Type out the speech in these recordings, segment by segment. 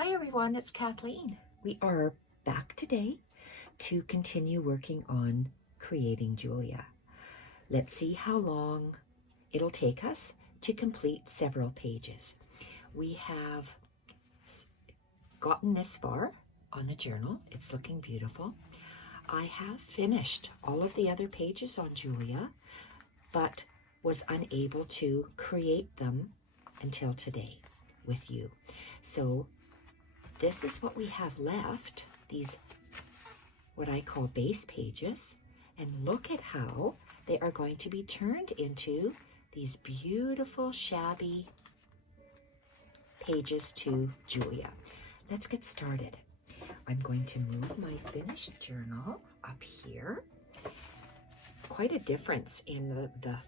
Hi everyone, it's Kathleen. We are back today to continue working on creating Julia. Let's see how long it'll take us to complete several pages. We have gotten this far on the journal. It's looking beautiful. I have finished all of the other pages on Julia, but was unable to create them until today with you. So this is what we have left, these what I call base pages, and look at how they are going to be turned into these beautiful shabby pages to Julia. Let's get started. I'm going to move my finished journal up here. Quite a difference in the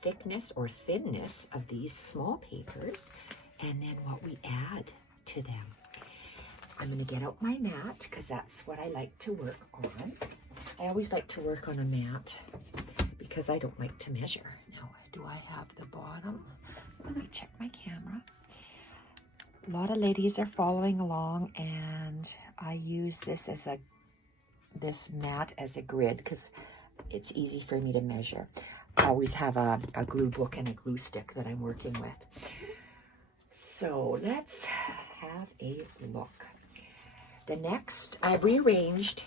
thickness or thinness of these small papers, and then what we add to them. I'm going to get out my mat because that's what I like to work on. I always like to work on a mat because I don't like to measure. Now, do I have the bottom? Let me check my camera. A lot of ladies are following along, and I use this mat as a grid because it's easy for me to measure. I always have a glue book and a glue stick that I'm working with. So let's have a look. The next, I've rearranged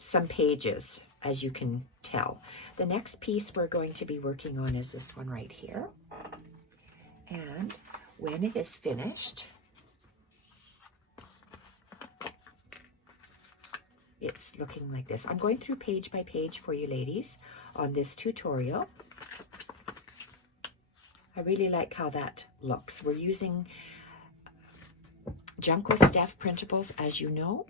some pages, as you can tell. The next piece we're going to be working on is this one right here. And when it is finished, it's looking like this. I'm going through page by page for you ladies on this tutorial. I really like how that looks. We're using Junk With Steph printables, as you know,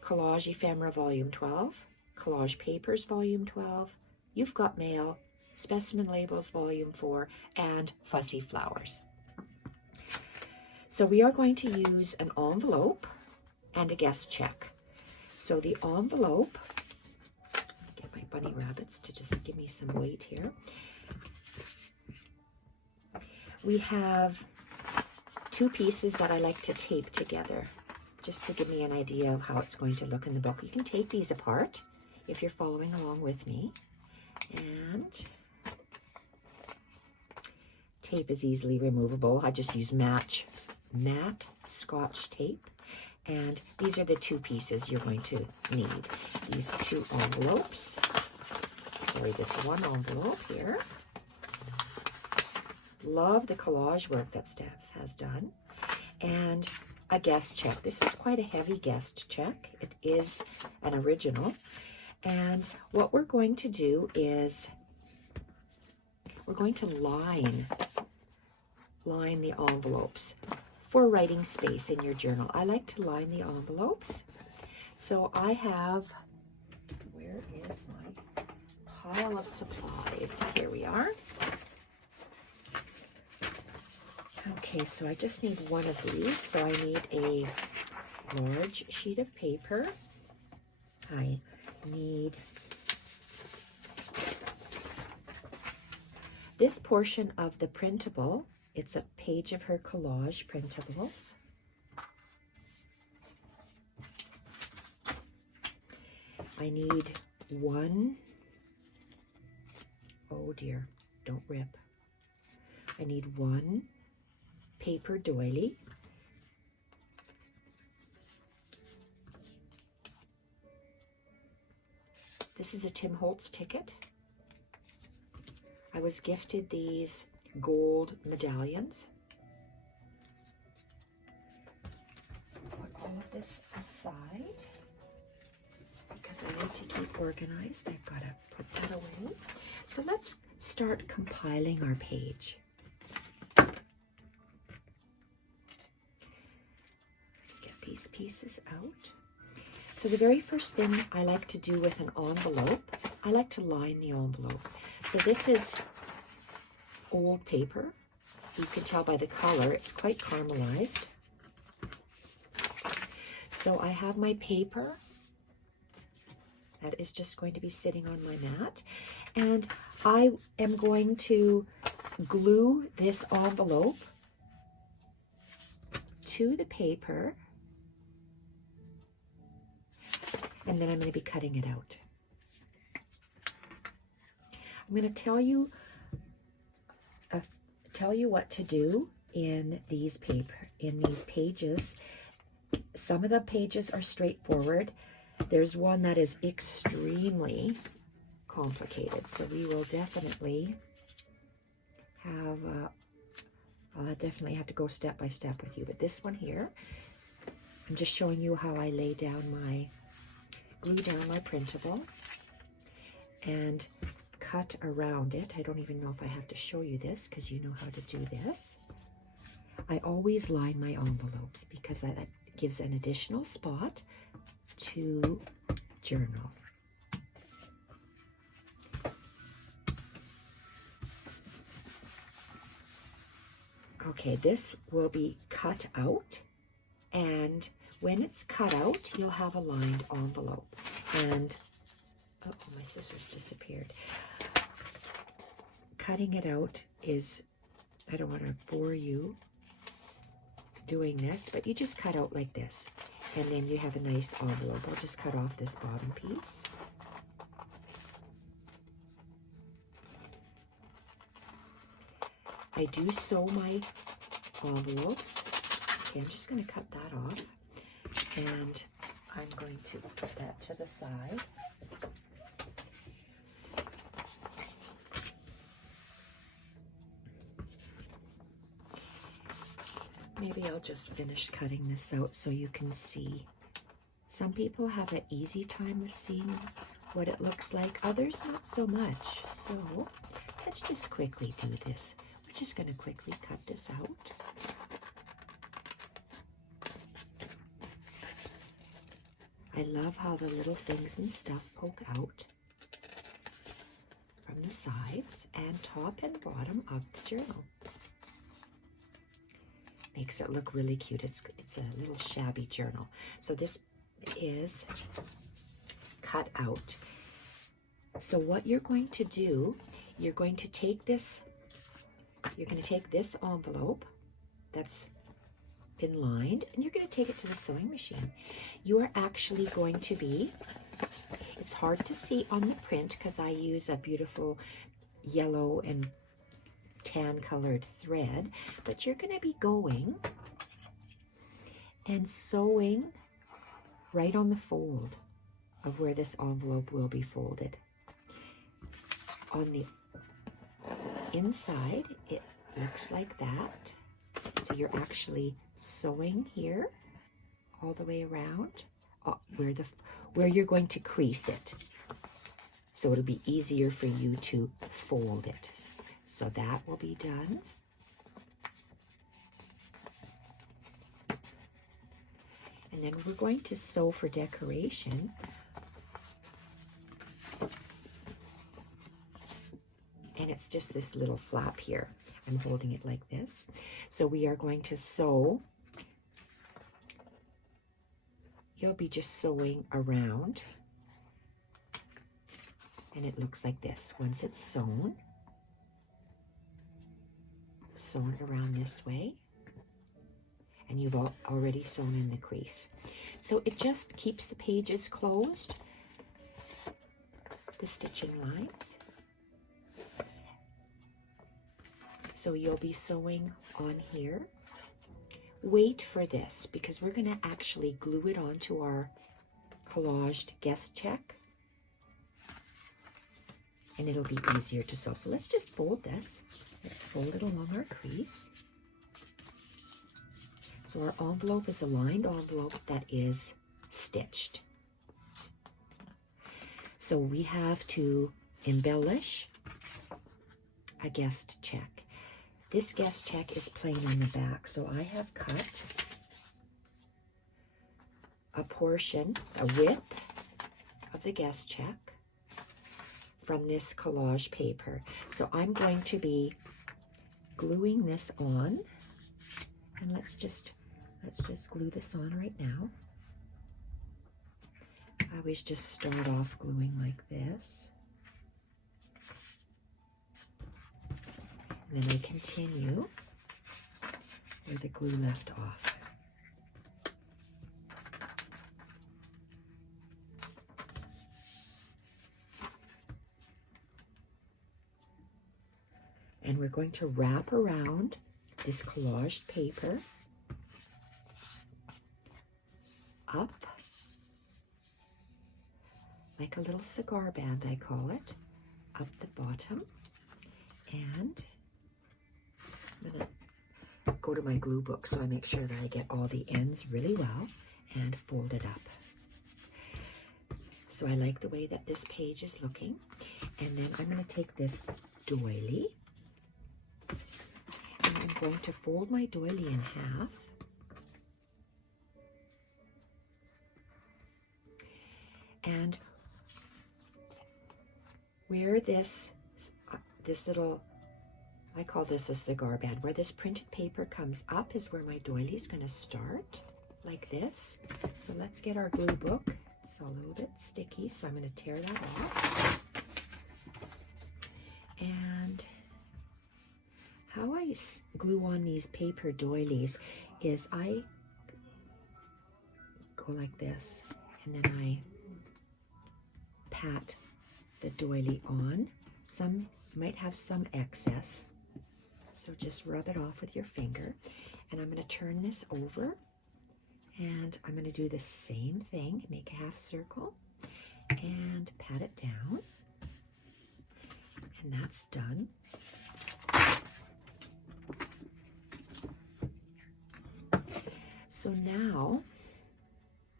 Collage Ephemera Volume 12, Collage Papers Volume 12, You've Got Mail, Specimen Labels Volume 4, and Fussy Flowers. So we are going to use an envelope and a guest check. So the envelope, get my bunny rabbits to just give me some weight here. We have two pieces that I like to tape together just to give me an idea of how it's going to look in the book. You can take these apart if you're following along with me. And tape is easily removable. I just use matte Scotch tape. And these are the two pieces you're going to need. These two envelopes. Sorry, this one envelope here. Love the collage work that Steph has done. And a guest check. This is quite a heavy guest check. It is an original. And what we're going to do is we're going to line the envelopes for writing space in your journal. I like to line the envelopes. So I have, where is my pile of supplies? Here we are. Okay, so I just need one of these. So I need a large sheet of paper. I need this portion of the printable. It's a page of her collage printables. I need one, oh dear, don't rip. I need one paper doily. This is a Tim Holtz ticket. I was gifted these gold medallions. Put all of this aside because I need to keep organized. I've got to put that away. So let's start compiling our page. These pieces out. So the very first thing I like to do with an envelope, I like to line the envelope. So this is old paper. You can tell by the color, it's quite caramelized. So I have my paper that is just going to be sitting on my mat, and I am going to glue this envelope to the paper and then I'm going to be cutting it out. I'm going to tell you what to do in these pages. Some of the pages are straightforward. There's one that is extremely complicated, so we will definitely have I'll definitely have to go step by step with you. But this one here, I'm just showing you how I glue down my printable and cut around it. I don't even know if I have to show you this because you know how to do this. I always line my envelopes because that gives an additional spot to journal. Okay, this will be cut out, and when it's cut out, you'll have a lined envelope. And, oh, my scissors disappeared. Cutting it out is, I don't want to bore you doing this, but you just cut out like this, and then you have a nice envelope. I'll just cut off this bottom piece. I do sew my envelopes. Okay, I'm just going to cut that off, and I'm going to put that to the side. Maybe I'll just finish cutting this out so you can see. Some people have an easy time with seeing what it looks like, others not so much. So let's just quickly do this. We're just going to quickly cut this out. I love how the little things and stuff poke out from the sides and top and bottom of the journal. Makes it look really cute. It's a little shabby journal. So this is cut out. So what you're going to do, you're going to take this envelope that's been lined, and you're going to take it to the sewing machine. You are actually going to be, it's hard to see on the print because I use a beautiful yellow and tan colored thread, but you're going to be going and sewing right on the fold of where this envelope will be folded. On the inside, it looks like that. So you're actually sewing here all the way around where you're going to crease it. So it'll be easier for you to fold it. So that will be done. And then we're going to sew for decoration. And it's just this little flap here. I'm holding it like this. So we are going to sew. You'll be just sewing around. And it looks like this. Once it's sewn around this way, and you've already sewn in the crease. So it just keeps the pages closed, the stitching lines. So you'll be sewing on here. Wait for this because we're going to actually glue it onto our collaged guest check, and it'll be easier to sew. So let's just fold this. Let's fold it along our crease. So our envelope is a lined envelope that is stitched. So we have to embellish a guest check. This guest check is plain on the back, so I have cut a portion, a width of the guest check from this collage paper. So I'm going to be gluing this on, and let's just glue this on right now. I always just start off gluing like this, and then I continue where the glue left off. And we're going to wrap around this collaged paper up like a little cigar band, I call it, up the bottom. And I'm going to go to my glue book so I make sure that I get all the ends really well and fold it up. So I like the way that this page is looking. And then I'm going to take this doily and I'm going to fold my doily in half. And where this little, I call this a cigar band, where this printed paper comes up is where my doily is going to start, like this. So let's get our glue book. It's a little bit sticky, so I'm going to tear that off. And how I glue on these paper doilies is I go like this, and then I pat the doily on. Some might have some excess, so just rub it off with your finger. And I'm going to turn this over, and I'm going to do the same thing, make a half circle and pat it down, and that's done. So now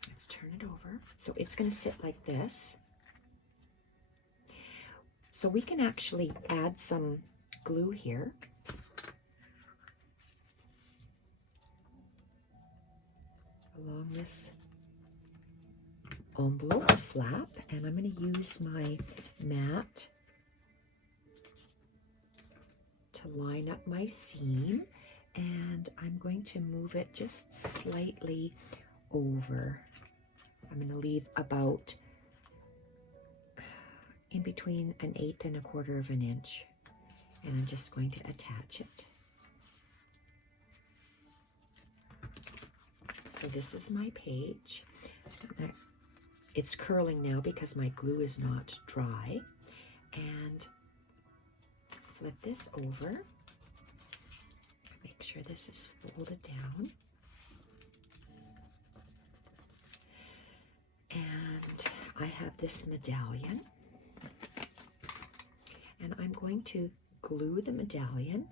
let's turn it over. So it's going to sit like this. So we can actually add some glue here. Along this envelope flap, and I'm going to use my mat to line up my seam, and I'm going to move it just slightly over. I'm going to leave about in between 1/8 and 1/4 of an inch, and I'm just going to attach it. So this is my page. It's curling now because my glue is not dry. And flip this over. Make sure this is folded down. And I have this medallion. And I'm going to glue the medallion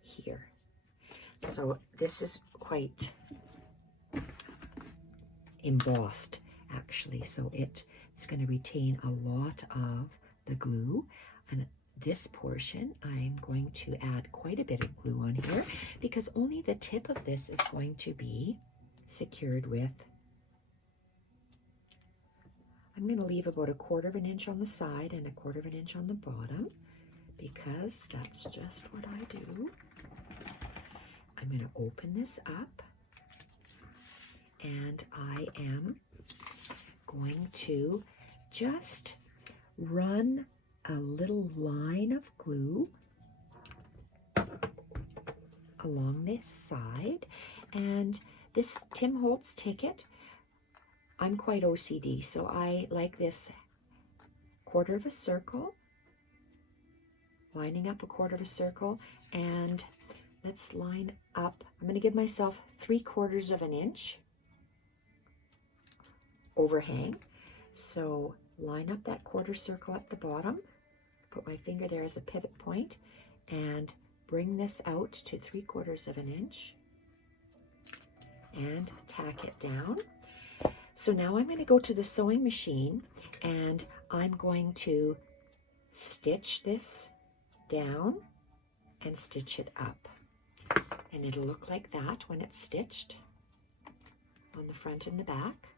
here. So this is quite embossed, actually, so it's going to retain a lot of the glue. And this portion, I'm going to add quite a bit of glue on here because only the tip of this is going to be secured with, I'm going to leave about 1/4 of an inch on the side and 1/4 of an inch on the bottom because that's just what I do. I'm going to open this up, and I am going to just run a little line of glue along this side. And this Tim Holtz ticket, I'm quite OCD, so I like this 1/4 of a circle, lining up 1/4 of a circle, and let's line up. I'm going to give myself 3/4 of an inch overhang. So line up that 1/4 circle at the bottom, put my finger there as a pivot point, and bring this out to 3/4 of an inch and tack it down. So now I'm going to go to the sewing machine and I'm going to stitch this down and stitch it up. And it'll look like that when it's stitched on the front and the back.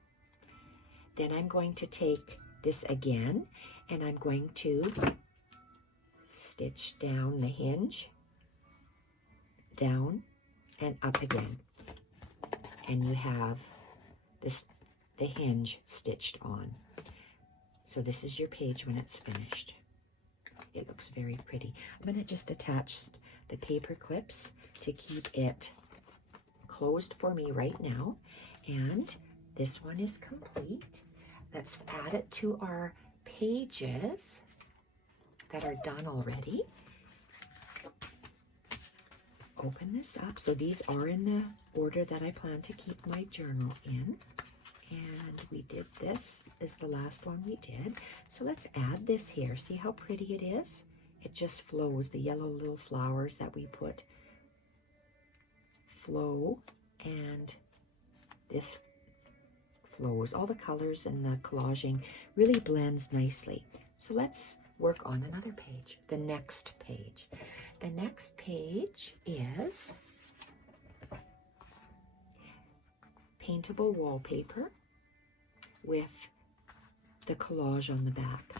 Then I'm going to take this again and I'm going to stitch down the hinge, down and up again. And you have this, the hinge stitched on. So this is your page when it's finished. It looks very pretty. I'm going to just attach the paper clips to keep it closed for me right now. And this one is complete. Let's add it to our pages that are done already. open this up. So these are in the order that I plan to keep my journal in. And we did this is the last one we did. So let's add this here. See how pretty it is? It just flows. The yellow little flowers that we put flow, and this flows. All the colors and the collaging really blends nicely. So let's work on another page, the next page. The next page is paintable wallpaper with the collage on the back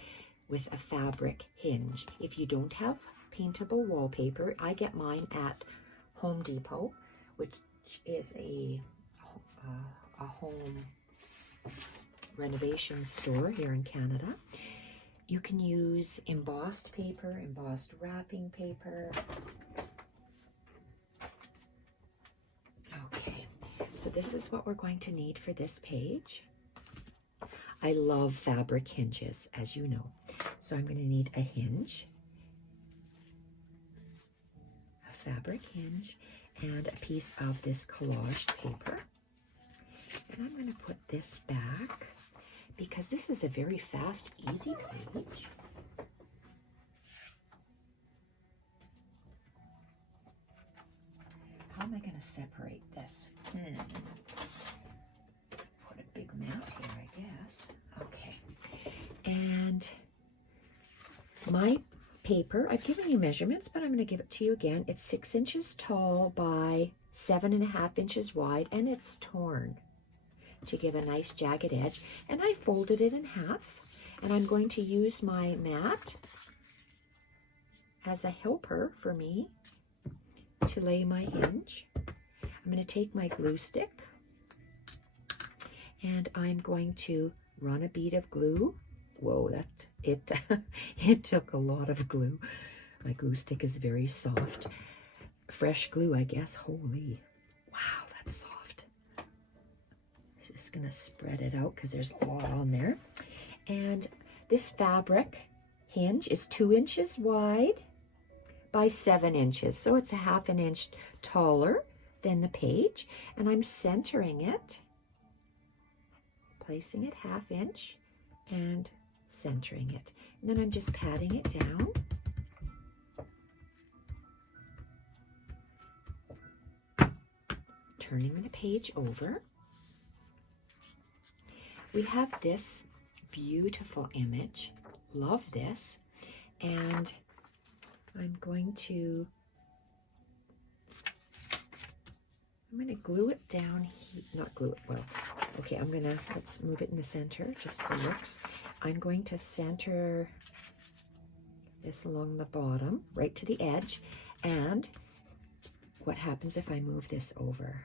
with a fabric hinge. If you don't have paintable wallpaper, I get mine at Home Depot, which is a home renovation store here in Canada. You can use embossed paper, embossed wrapping paper. Okay, so this is what we're going to need for this page. I love fabric hinges, as you know. So I'm going to need a hinge, a fabric hinge, and a piece of this collage paper. And I'm going to put this back because this is a very fast, easy page. How am I going to separate this? Put a big mat here, I guess. Okay. And my paper, I've given you measurements, but I'm going to give it to you again. It's 6 inches tall by 7.5 inches wide, and it's torn to give a nice jagged edge. And I folded it in half, and I'm going to use my mat as a helper for me to lay my hinge. I'm going to take my glue stick, and I'm going to run a bead of glue. Whoa, it took a lot of glue. My glue stick is very soft. Fresh glue, I guess. Holy, wow, that's soft. Just gonna spread it out because there's a lot on there. And this fabric hinge is 2 inches wide by 7 inches. So it's a 1/2 inch taller than the page. And I'm centering it, placing it 1/2 inch and centering it. And then I'm just patting it down. Turning the page over. We have this beautiful image. Love this. And I'm going to glue it down, not glue it, well, okay, let's move it in the center, just for looks. I'm going to center this along the bottom, right to the edge, and what happens if I move this over?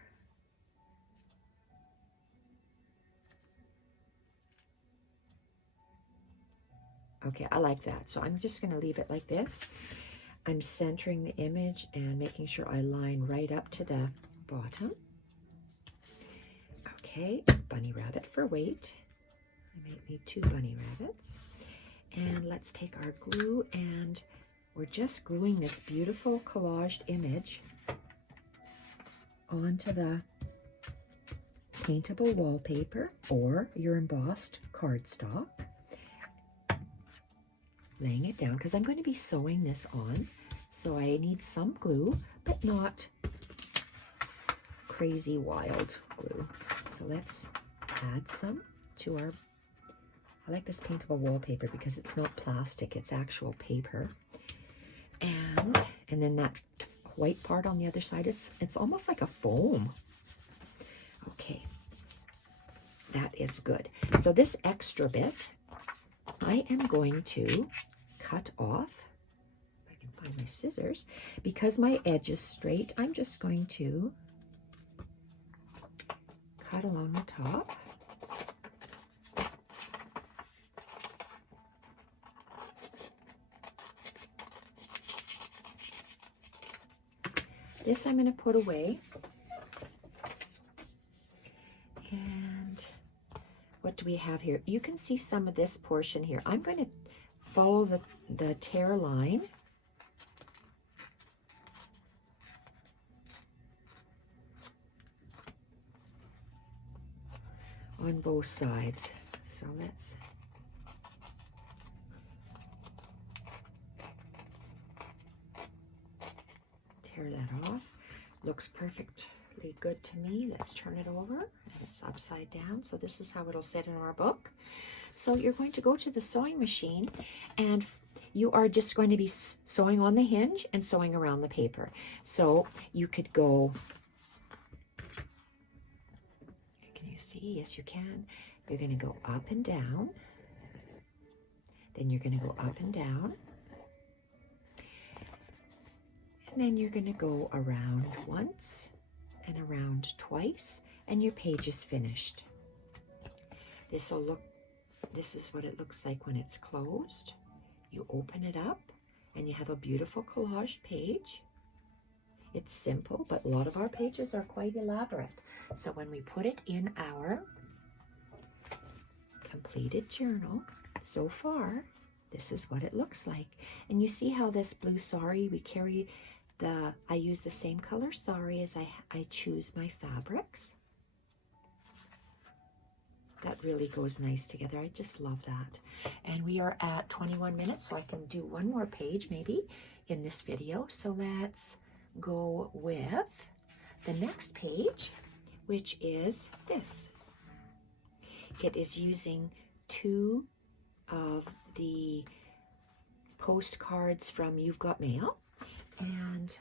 Okay, I like that. So I'm just going to leave it like this. I'm centering the image and making sure I line right up to the bottom. Okay, bunny rabbit for weight. I might need 2 bunny rabbits. And let's take our glue, and we're just gluing this beautiful collaged image onto the paintable wallpaper or your embossed cardstock. Laying it down because I'm going to be sewing this on, so I need some glue, but not crazy wild glue. So let's add some to our, I like this paintable wallpaper because it's not plastic, it's actual paper. And then that white part on the other side, it's almost like a foam. Okay, that is good. So this extra bit, I am going to cut off, if I can find my scissors, because my edge is straight. I'm just going to cut along the top. This I'm going to put away. And what do we have here? You can see some of this portion here. I'm going to follow the tear line on both sides. So let's tear that off. Looks perfectly good to me. Let's turn it over, and it's upside down. So this is how it'll sit in our book. So you're going to go to the sewing machine, and you are just going to be sewing on the hinge and sewing around the paper. So you could go, can you see? Yes, you can. You're going to go up and down. Then you're going to go up and down. And then you're going to go around once and around twice, and your page is finished. This is what it looks like when it's closed. You open it up and you have a beautiful collage page. It's simple, but a lot of our pages are quite elaborate. So when we put it in our completed journal, so far, this is what it looks like. And you see how this blue sari, I use the same color sari as I choose my fabrics. That really goes nice together. I just love that. And we are at 21 minutes, so I can do one more page maybe in this video. So let's go with the next page, which is this. It is using 2 of the postcards from You've Got Mail. And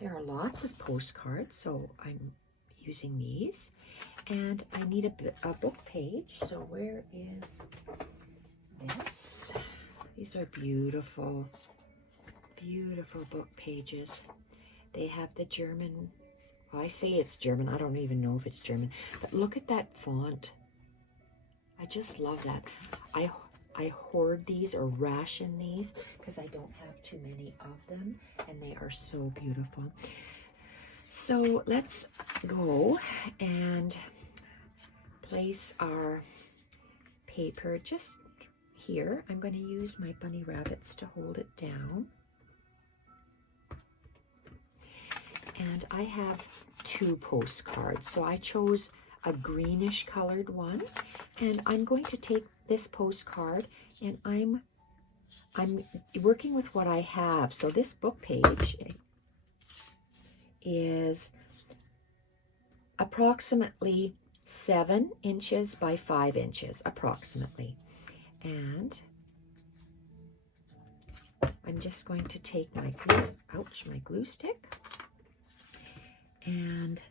there are lots of postcards, so I'm using these. And I need a book page, so where is this? These are beautiful, beautiful book pages. They have the German, well, I say it's German, I don't even know if it's German, but look at that font. I just love that. I hoard these or ration these because I don't have too many of them, and they are so beautiful. So let's go and place our paper just here. I'm going to use my bunny rabbits to hold it down. And I have 2 postcards. So I chose a greenish colored one, and I'm going to take this postcard, and I'm working with what I have. So this book page is approximately 7 inches by 5 inches, approximately. And I'm just going to take my glue stick, and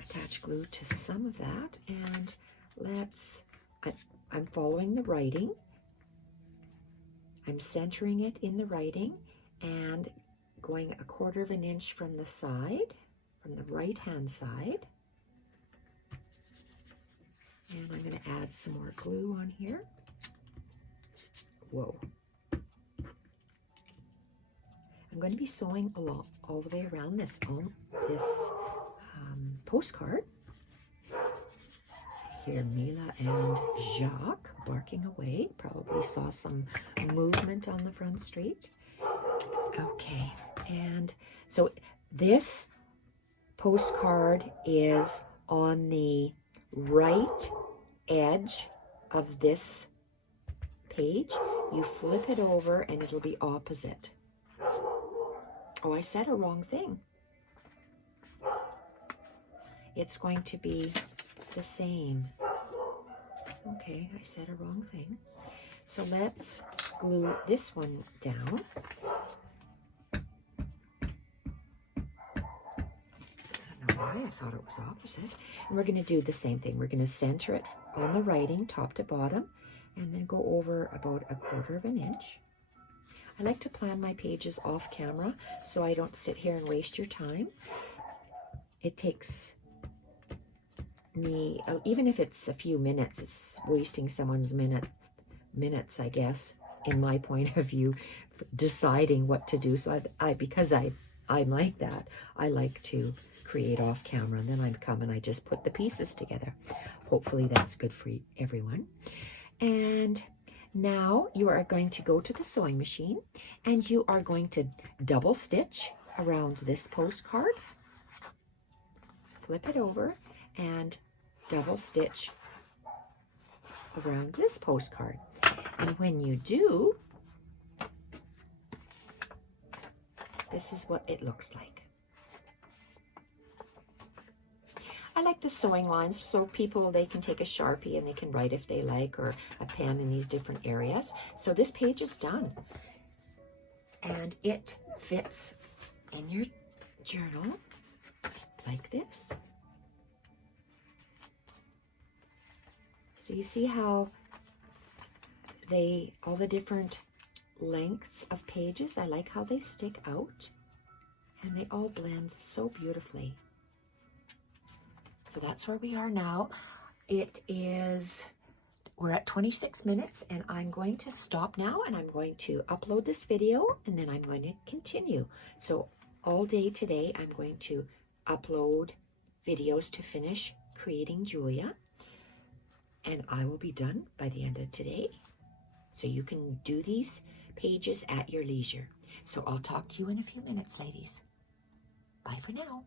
attach glue to some of that. And I'm following the writing. I'm centering it in the writing and going 1/4 of an inch from the side, from the right-hand side. And I'm going to add some more glue on here. Whoa. I'm going to be sewing all the way around this postcard. Here, Mila and Jacques barking away. Probably saw some movement on the front street. Okay, and so this postcard is on the right edge of this page. You flip it over and it'll be opposite. Oh, I said a wrong thing. It's going to be the same. Okay, I said a wrong thing. So let's glue this one down. I don't know why I thought it was opposite. And we're going to do the same thing. We're going to center it on the writing, top to bottom, and then go over about 1/4 of an inch. I like to plan my pages off camera so I don't sit here and waste your time. It takes me, even if it's a few minutes, it's wasting someone's minutes, I guess, in my point of view, deciding what to do. So because I'm like that, I like to create off camera, and then I come and I just put the pieces together. Hopefully that's good for everyone. And now you are going to go to the sewing machine, and you are going to double stitch around this postcard. flip it over and double stitch around this postcard. And when you do, this is what it looks like. I like the sewing lines so people, they can take a Sharpie and they can write if they like, or a pen in these different areas. So this page is done. And it fits in your journal like this. So you see how all the different lengths of pages, I like how they stick out and they all blend so beautifully. So that's where we are now. We're at 26 minutes and I'm going to stop now and I'm going to upload this video and then I'm going to continue. So all day today, I'm going to upload videos to finish creating Julia, and I will be done by the end of today. So you can do these pages at your leisure. So I'll talk to you in a few minutes, ladies. Bye for now.